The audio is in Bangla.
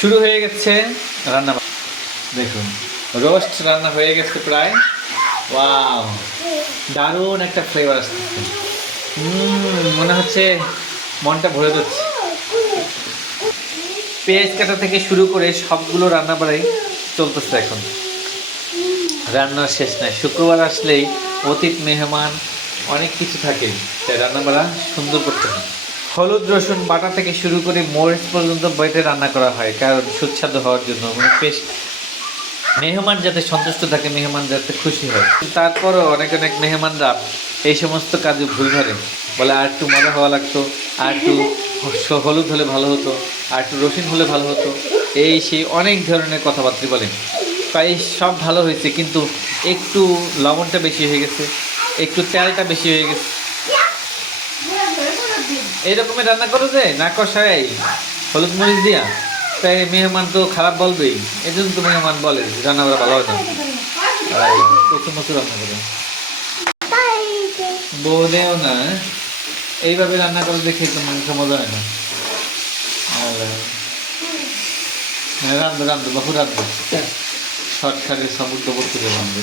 শুরু হয়ে গেছে রান্না। দেখুন রোস্ট রান্না হয়ে গেছে প্রায়। ওয়াও, দারুণ একটা ফ্লেভার আসতেছে। মনে হচ্ছে মনটা ভরে যাচ্ছে। পেঁয়াজ কাটা থেকে শুরু করে সবগুলো রান্না বাড়াই চলতেছে এখন। রান্নার শেষ নাই। শুক্রবার আসলেই অতিথি মেহমান অনেক কিছু থাকে, তাই রান্না বাড়া সুন্দর করতে হয়। হলুদ রসুন বাটা থেকে শুরু করে মরিচ পর্যন্ত বেটে রান্না করা হয়, কারণ সুস্বাদু হওয়ার জন্য, মানে পেস্ট মেহমান যাতে সন্তুষ্ট থাকে, মেহমান যাতে খুশি হয়। তারপরও অনেক অনেক মেহমানরা এই সমস্ত কাজে ভুল ধরে, বলে আর একটু মজা হওয়া লাগতো, আর একটু হলুদ হলে ভালো হতো, আর একটু রসুন হলে ভালো হতো, এই সেই অনেক ধরনের কথাবার্তা বলে। প্রায় সব ভালো হয়েছে, কিন্তু একটু লবণটা বেশি হয়ে গেছে, একটু তেলটা বেশি হয়ে গেছে। এইরকমই রান্না করো যে না কষাই হলুদ মরিচ দিয়া, তাই মেহমান তো খারাপ বলবেই। এই জন্য তো মেহমান বলে রান্না করা ভালো হয় না, প্রথম বছর রান্না করে বলেও না। এইভাবে রান্না করে দেখে তো মাংস মজা হয় না। রান্ধবে রান্ধবে বহু রান্ধবে, শর্টকাটে সমুদ্র করতে রান্ধবে।